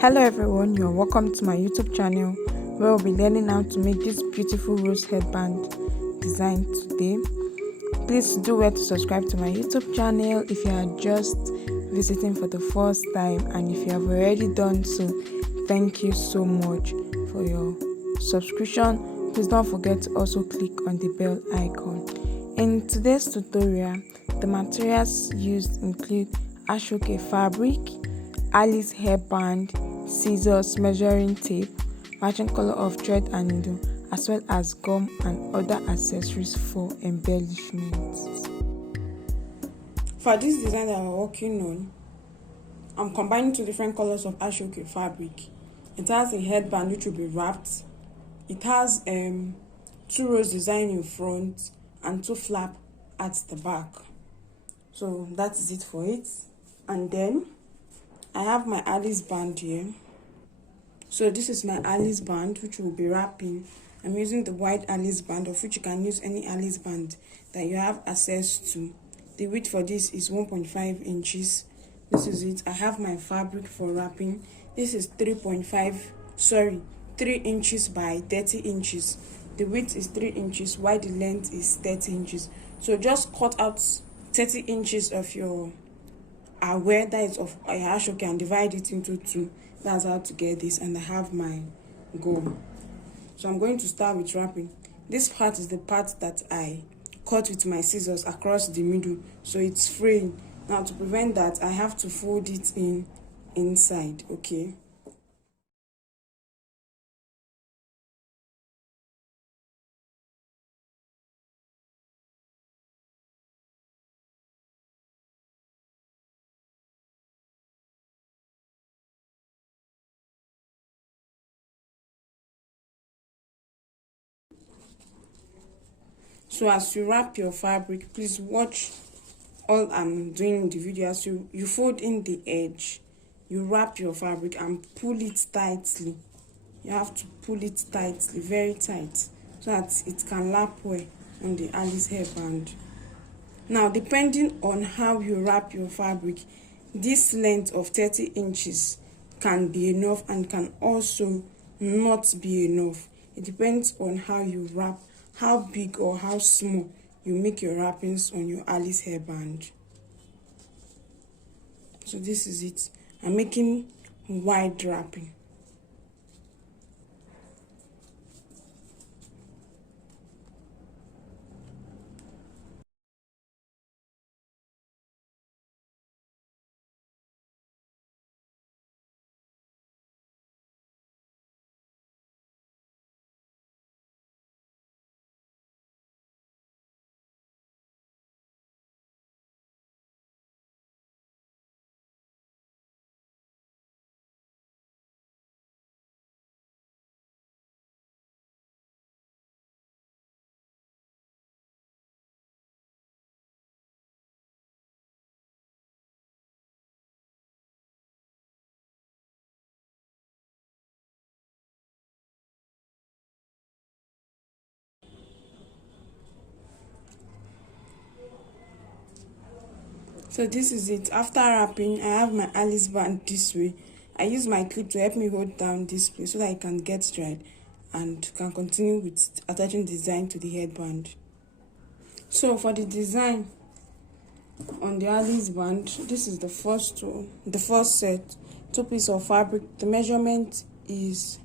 Hello everyone, you're welcome to my YouTube channel where we'll be learning how to make this beautiful rose headband design today. Please do well to subscribe to my YouTube channel if you are just visiting for the first time, and if you have already done so, thank you so much for your subscription. Please don't forget to also click on the bell icon. In today's tutorial, the materials used include Asooke fabric, Alice hairband, scissors, measuring tape, matching color of thread and needle, as well as gum and other accessories for embellishments. For this design that we're working on, I'm combining two different colors of Asooke fabric. It has a headband which will be wrapped. It has two rose design in front and two flap at the back. So that is it for it. And then I have my Alice band here. So this is my Alice band which we'll be wrapping. I'm using the white Alice band, of which you can use any Alice band that you have access to. The width for this is 1.5 inches. This is it. I have my fabric for wrapping. This is 3 inches by 30 inches. The width is 3 inches while the length is 30 inches. So just cut out 30 inches of your where that is of Asooke and divide it into two. That's how to get this. And I have my goal. So I'm going to start with wrapping. This part is the part that I cut with my scissors across the middle, so it's fraying. Now to prevent that, I have to fold it inside. Okay, so as you wrap your fabric, please watch all I'm doing in the video. As you fold in the edge, you wrap your fabric and pull it tightly. You have to pull it tightly, very tight, so that it can lap well on the Alice hairband. Now, depending on how you wrap your fabric, this length of 30 inches can be enough and can also not be enough. It depends on how you wrap, how big or how small you make your wrappings on your Alice hairband. So this is it. I'm making wide wrapping. So this is it. After wrapping, I have my Alice band this way. I use my clip to help me hold down this place so that it can get dried and can continue with attaching design to the headband. So for the design on the Alice band, this is the first set, two pieces of fabric. The measurement is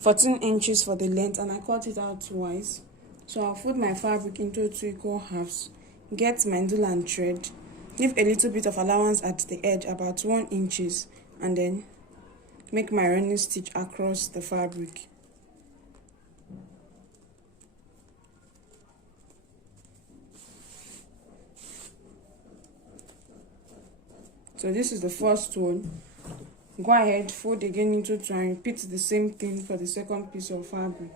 14 inches for the length, and I cut it out twice. So I'll fold my fabric into two equal halves, get my needle and thread, leave a little bit of allowance at the edge, about 1 inches, and then make my running stitch across the fabric. So this is the first one. Go ahead, fold again into two and repeat the same thing for the second piece of fabric.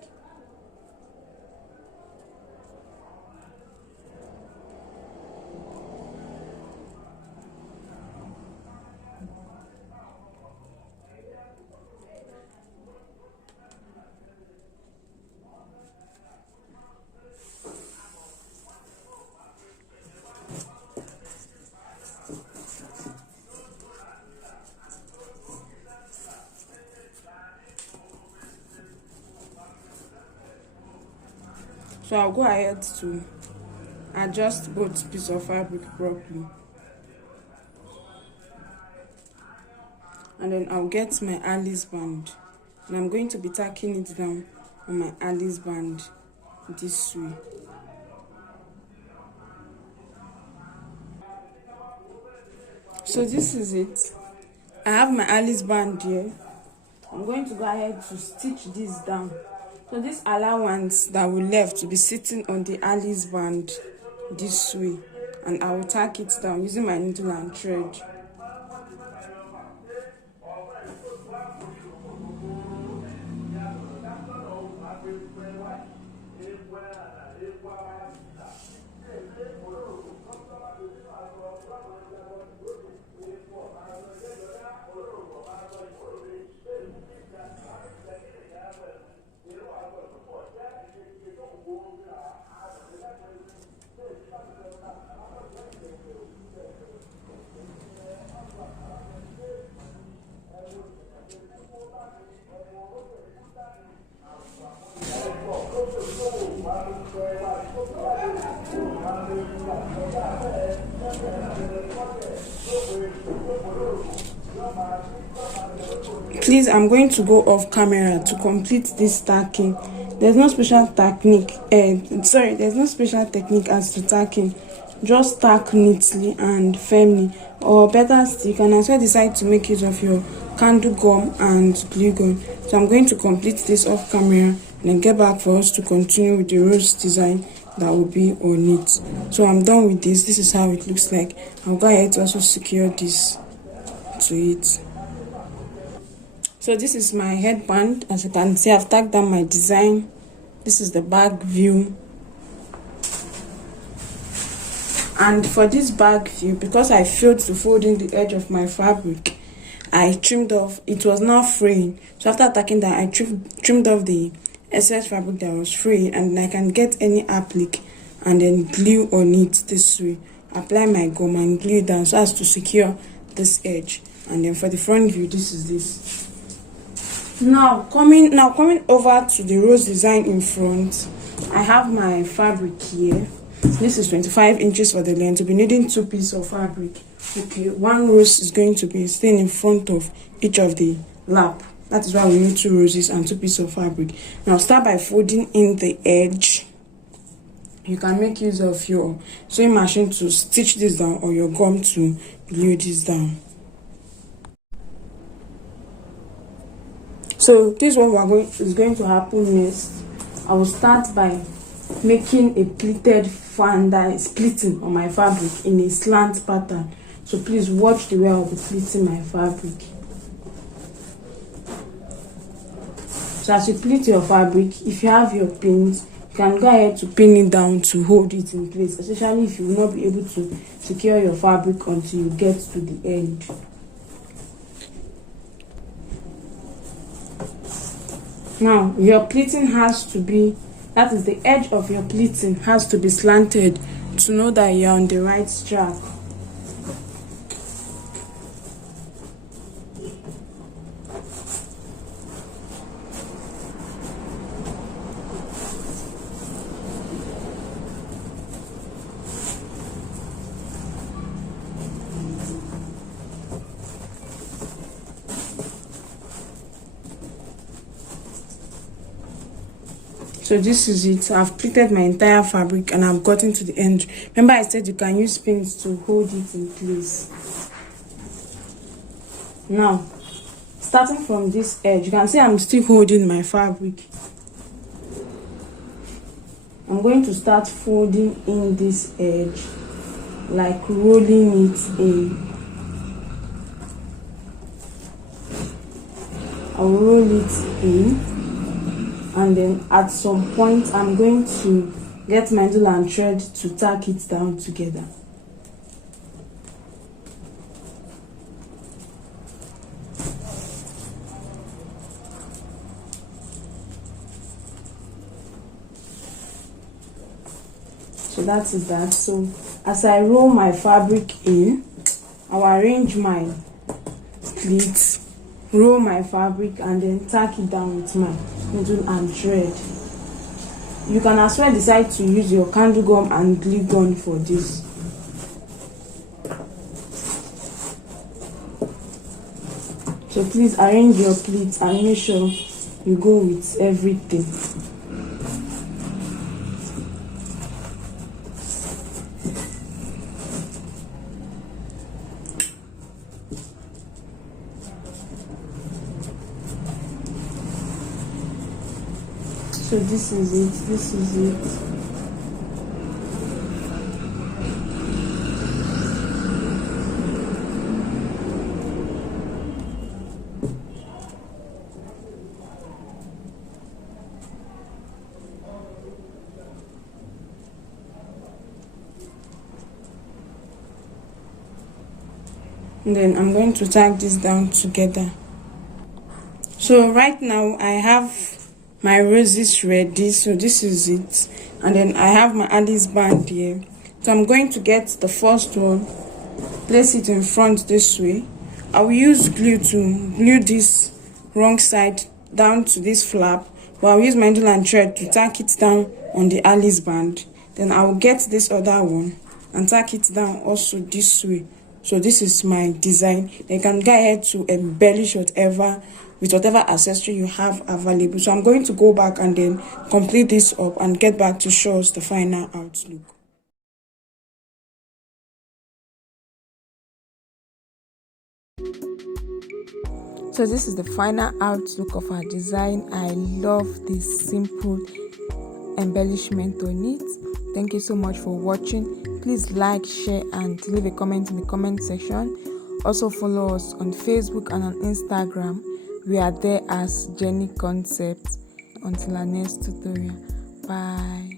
So I'll go ahead to adjust both pieces of fabric properly. And then I'll get my Alice band. And I'm going to be tacking it down on my Alice band this way. So this is it. I have my Alice band here. I'm going to go ahead to stitch this down. So this allowance that we left to be sitting on the Alice band this way, and I will tack it down using my needle and thread. Please, I'm going to go off camera to complete this tacking. There's no special technique. There's no special technique as to tacking. Just tack neatly and firmly, or better still, you can also decide to make use of your candle gum and glue gun. So I'm going to complete this off camera and then get back for us to continue with the rose design that will be on it. So I'm done with this. This is how it looks like. I'll go ahead to also secure this to it. So this is my headband. As you can see, I've tacked down my design. This is the back view. And for this back view, because I failed to fold in the edge of my fabric, I trimmed off. It was not fraying. So after tacking that, I trimmed off the excess fabric that was fraying, and I can get any applique and then glue on it this way. Apply my gum and glue it down so as to secure this edge. And then for the front view, this is this. Now coming over to the rose design in front, I have my fabric here. This is 25 inches for the length. We'll be needing 2 pieces of fabric. Okay, one rose is going to be staying in front of each of the lap. That is why we need 2 roses and 2 pieces of fabric. Now start by folding in the edge. You can make use of your sewing machine to stitch this down, or your gum to glue this down. So this is what is going to happen next. I will start by making a pleated fan that is pleating on my fabric in a slant pattern. So please watch the way I will be pleating my fabric. So as you pleat your fabric, if you have your pins, you can go ahead to pin it down to hold it in place, especially if you will not be able to secure your fabric until you get to the end. Now your pleating has to be, that is, the edge of your pleating has to be slanted to know that you're on the right track. So this is it. I've pleated my entire fabric and I've gotten to the end. Remember I said you can use pins to hold it in place. Now, starting from this edge, you can see I'm still holding my fabric. I'm going to start folding in this edge, like rolling it in. I'll roll it in. And then at some point I'm going to get my needle and thread to tack it down together. So that is that. So as I roll my fabric in, I'll arrange my pleats, roll my fabric, and then tack it down with my needle and thread. You can as well decide to use your candle gum and glue gun for this. So please arrange your pleats and make sure you go with everything. So this is it. This is it. And then I'm going to tag this down together. So right now I have my roses ready. So this is it, and then I have my Alice band here. So I'm going to get the first one, place it in front this way. I will use glue to glue this wrong side down to this flap, but I'll use my needle and thread to tack it down on the Alice band. Then I will get this other one and tack it down also this way. So this is my design. You can go ahead to embellish whatever with whatever accessory you have available. So I'm going to go back and then complete this up and get back to show us the final outlook. So this is the final outlook of our design. I love this simple embellishment on it. Thank you so much for watching. Please like, share and leave a comment in the comment section. Also follow us on Facebook and on Instagram. We are there as Jenny Concepts. Until our next tutorial. Bye.